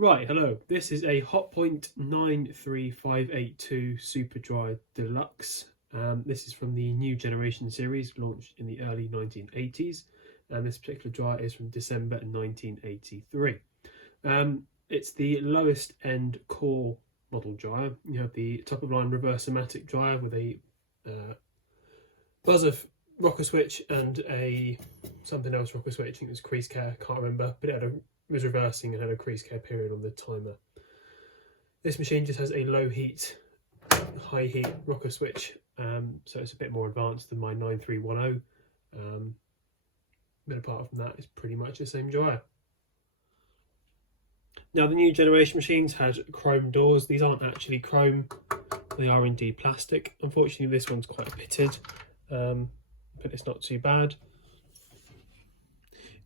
Right, hello. This is a Hotpoint 93582 Super Dry Deluxe. This is from the New Generation series, launched in the early 1980s. And this particular dryer is from December 1983. It's the lowest end core model dryer. You have the top of line reverse-o-matic dryer with a buzzer rocker switch and a something else rocker switch. I think it was crease care, can't remember, but it was reversing and had a crease care period on the timer. This machine just has a low heat, high heat rocker switch, so it's a bit more advanced than my 9310. But apart from that, it's pretty much the same dryer. Now, the New Generation machines had chrome doors. These aren't actually chrome, they are indeed plastic. Unfortunately, this one's quite pitted, but it's not too bad.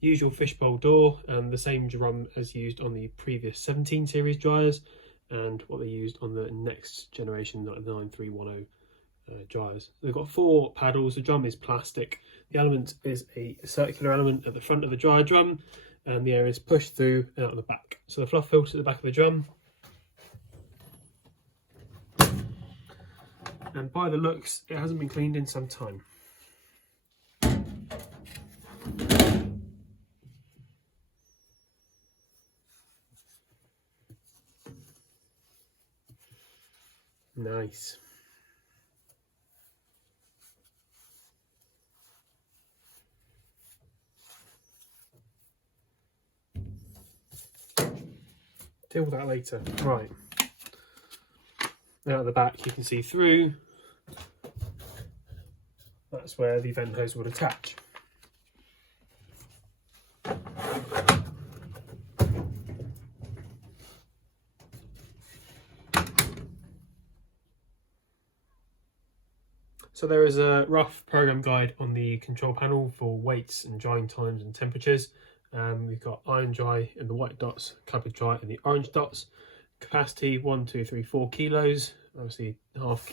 Usual fishbowl door, and the same drum as used on the previous 17 series dryers and what they used on the next generation, like the 9310 dryers. They've got 4 paddles. The drum is plastic. The element is a circular element at the front of the dryer drum, and the air is pushed through and out the back. So the fluff filter at the back of the drum. And by the looks, it hasn't been cleaned in some time. Nice. Deal with that later. Right. Now at the back you can see through. That's where the vent hose would attach. So there is a rough program guide on the control panel for weights and drying times and temperatures. We've got iron dry in the white dots, cupboard dry in the orange dots. Capacity 1, 2, 3, 4 kilos. Obviously half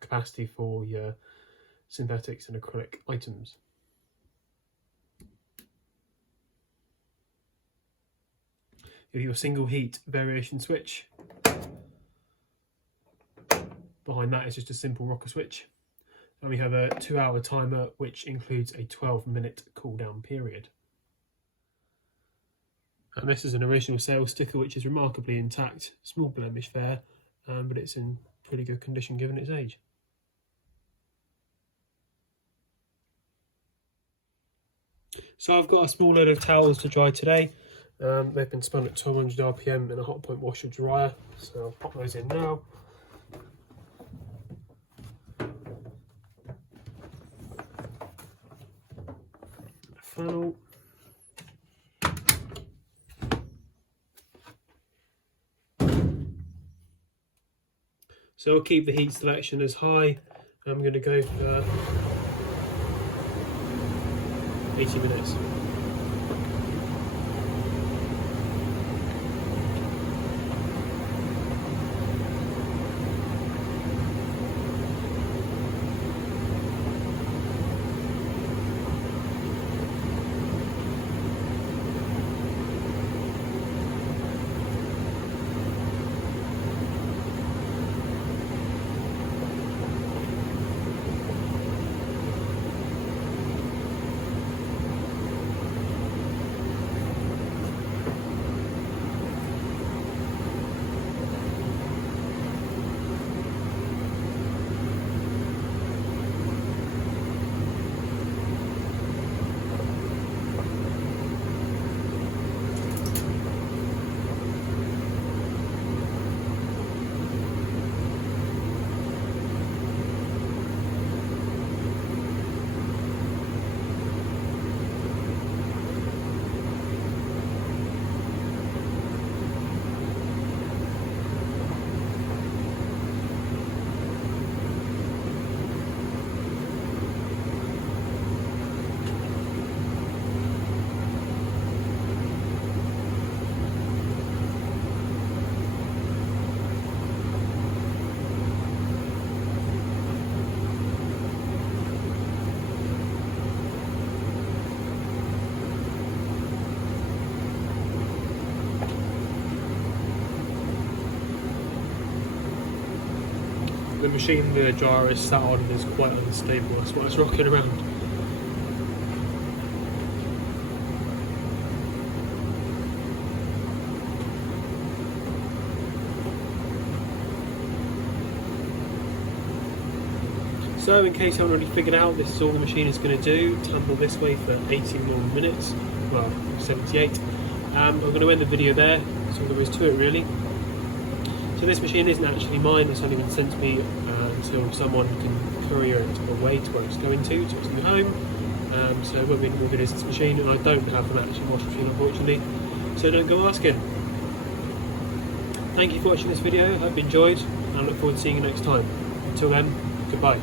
capacity for your synthetics and acrylic items. You have your single heat variation switch. Behind that is just a simple rocker switch. And we have a 2-hour timer, which includes a 12-minute cool down period. And this is an original sales sticker, which is remarkably intact. Small blemish there, but it's in pretty good condition given its age. So I've got a small load of towels to dry today. They've been spun at 1200 RPM in a Hotpoint washer dryer, so I'll pop those in now. Flannel. So I'll keep the heat selection as high. I'm going to go for 80 minutes. the machine the dryer is sat on is quite unstable, that's why it's rocking around. So in case you haven't already figured out, this is all the machine is going to do, tumble this way for 80 more minutes, well 78. I'm going to end the video there, that's all there is to it really. So this machine isn't actually mine, it's only been sent to me until someone can courier it away to where it's going to its new home. So it won't be any more videos of this machine, and I don't have an actual wash machine unfortunately, so don't go asking. Thank you for watching this video, I hope you enjoyed, and I look forward to seeing you next time. Until then, goodbye.